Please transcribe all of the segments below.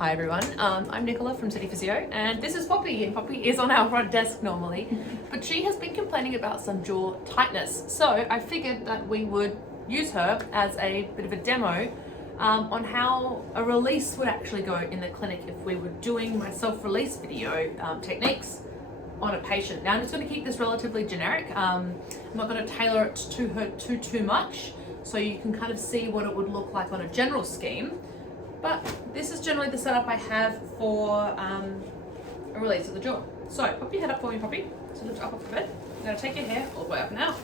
Hi everyone, I'm Nicola from City Physio, and this is Poppy, and Poppy is on our front desk normally, but she has been complaining about some jaw tightness. So I figured that we would use her as a bit of a demo on how a release would actually go in the clinic if we were doing my self-release video techniques on a patient. Now I'm just going to keep this relatively generic. I'm not going to tailor it to her too much, so you can kind of see what it would look like on a general scheme. But this is generally the setup I have for a release of the jaw. So pop your head up for me, Poppy. So lift up off the bed. I'm going to take your hair all the way up and out.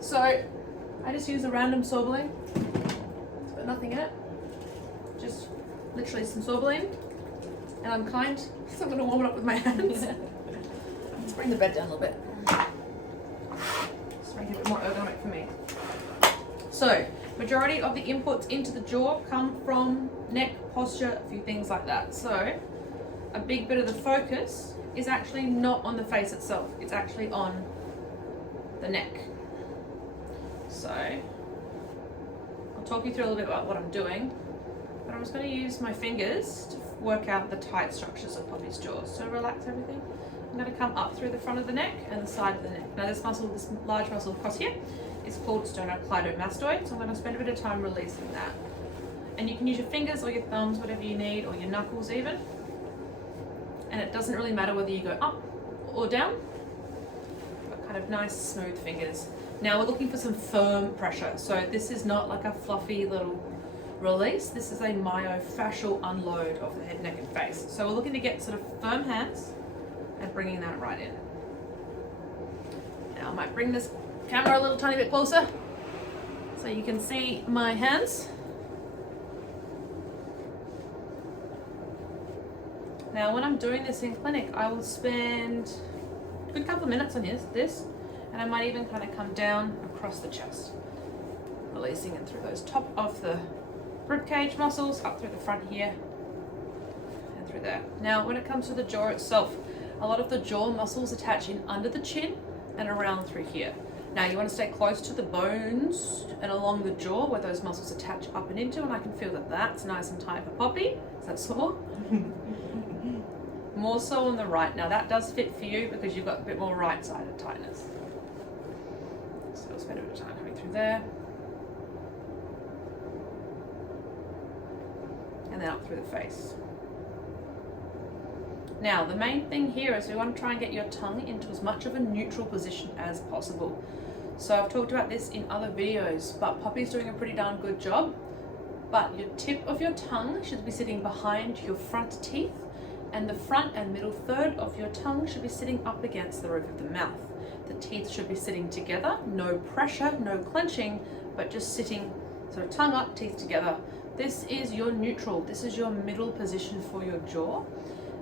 So I just use a random sorbeline. It's got nothing in it. Just literally some sorbeline. And I'm kind, so I'm going to warm it up with my hands. Let's bring the bed down a little bit. Just make it a bit more ergonomic for me. So, majority of the inputs into the jaw come from neck, posture, a few things like that. So, a big bit of the focus is actually not on the face itself, it's actually on the neck. So, I'll talk you through a little bit about what I'm doing, but I'm just going to use my fingers to work out the tight structures of Poppy's jaw. So, relax everything. I'm going to come up through the front of the neck and the side of the neck. Now, this muscle, this large muscle across here, is called sternocleidomastoid, so I'm going to spend a bit of time releasing that. And you can use your fingers or your thumbs, whatever you need, or your knuckles even. And it doesn't really matter whether you go up or down, but kind of nice, smooth fingers. Now we're looking for some firm pressure, so this is not like a fluffy little release. This is a myofascial unload of the head, neck, and face. So we're looking to get sort of firm hands and bringing that right in. Now I might bring this camera a little tiny bit closer so you can see my hands. Now when I'm doing this in clinic, I will spend a good couple of minutes on this, and I might even kind of come down across the chest, releasing it through those top of the ribcage muscles, up through the front here and through there. Now when it comes to the jaw itself, a lot of the jaw muscles attach in under the chin and around through here. Now you want to stay close to the bones and along the jaw where those muscles attach up and into, and I can feel that that's nice and tight for Poppy. Is that sore? More so on the right. Now that does fit for you because you've got a bit more right-sided tightness. So we'll spend a bit of time coming through there. And then up through the face. Now, the main thing here is we want to try and get your tongue into as much of a neutral position as possible. So I've talked about this in other videos, but Poppy's doing a pretty darn good job. But your tip of your tongue should be sitting behind your front teeth, and the front and middle third of your tongue should be sitting up against the roof of the mouth. The teeth should be sitting together, no pressure, no clenching, but just sitting sort of tongue up, teeth together. This is your neutral, this is your middle position for your jaw.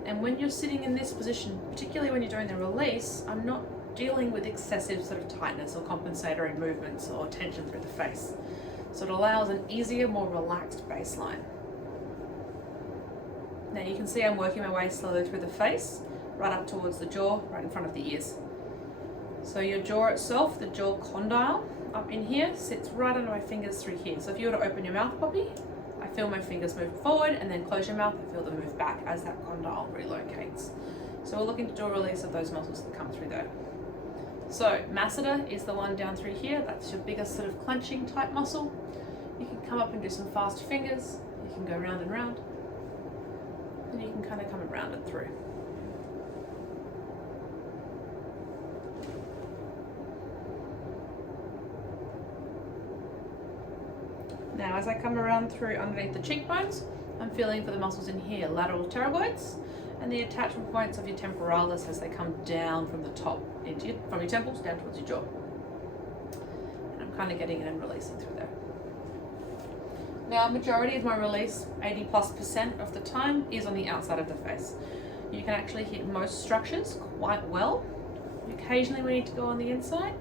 And when you're sitting in this position, particularly when you're doing the release, I'm not dealing with excessive sort of tightness or compensatory movements or tension through the face. So it allows an easier, more relaxed baseline. Now you can see I'm working my way slowly through the face, right up towards the jaw, right in front of the ears. So your jaw itself, the jaw condyle up in here, sits right under my fingers through here. So if you were to open your mouth, Poppy, I feel my fingers move forward, and then close your mouth, I feel them move back as that condyle relocates. So we're looking to do a release of those muscles that come through there. So masseter is the one down through here. That's your biggest sort of clenching type muscle. You can come up and do some fast fingers. You can go round and round. And you can kind of come and round it through. Now as I come around through underneath the cheekbones, I'm feeling for the muscles in here, lateral pterygoids, and the attachment points of your temporalis as they come down from the top into from your temples down towards your jaw. And I'm kind of getting in and releasing through there. Now, majority of my release, 80+% of the time, is on the outside of the face. You can actually hit most structures quite well. Occasionally we need to go on the inside,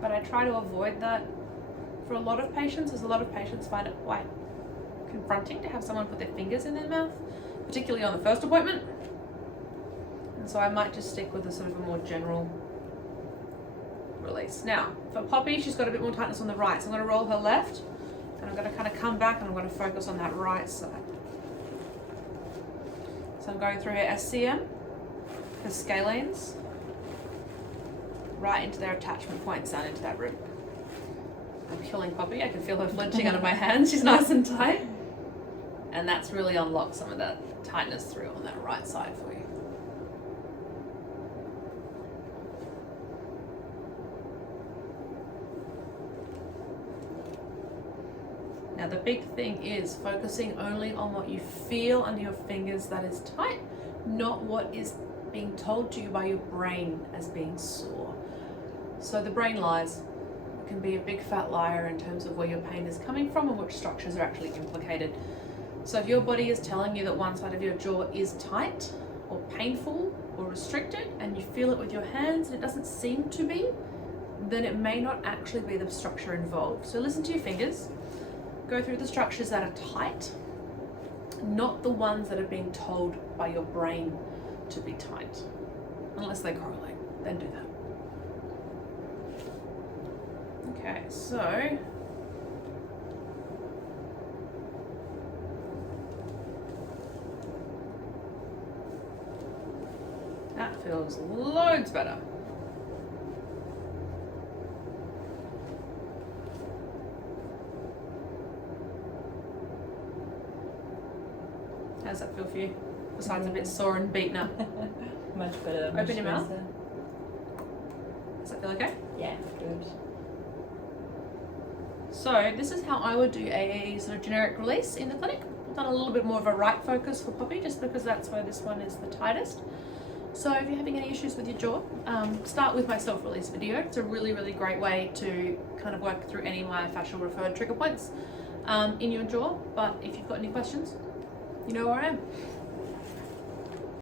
but I try to avoid that for a lot of patients, as a lot of patients find it quite confronting to have someone put their fingers in their mouth, particularly on the first appointment. And so I might just stick with a sort of a more general release. Now, for Poppy, she's got a bit more tightness on the right, so I'm going to roll her left, and I'm going to kind of come back and I'm going to focus on that right side. So I'm going through here SCM, the scalenes, right into their attachment points down into that rib. I'm killing Poppy. I can feel her flinching out of my hands. She's nice and tight. And that's really unlocked some of that tightness through on that right side for you. Now the big thing is focusing only on what you feel under your fingers that is tight, not what is being told to you by your brain as being sore. So the brain lies. It can be a big fat liar in terms of where your pain is coming from and which structures are actually implicated. So if your body is telling you that one side of your jaw is tight or painful or restricted and you feel it with your hands and it doesn't seem to be, then it may not actually be the structure involved. So listen to your fingers, go through the structures that are tight, not the ones that are being told by your brain to be tight, unless they correlate, then do that. Okay, so that feels loads better. How does that feel for you? Besides a bit sore and beaten up. Much better. Open your mouth. Does that feel okay? Yeah, good. So this is how I would do a sort of generic release in the clinic. I've done a little bit more of a right focus for Poppy just because that's where this one is the tightest. So if you're having any issues with your jaw, start with my self-release video. It's a really, really great way to kind of work through any myofascial referred trigger points in your jaw. But if you've got any questions, you know where I am.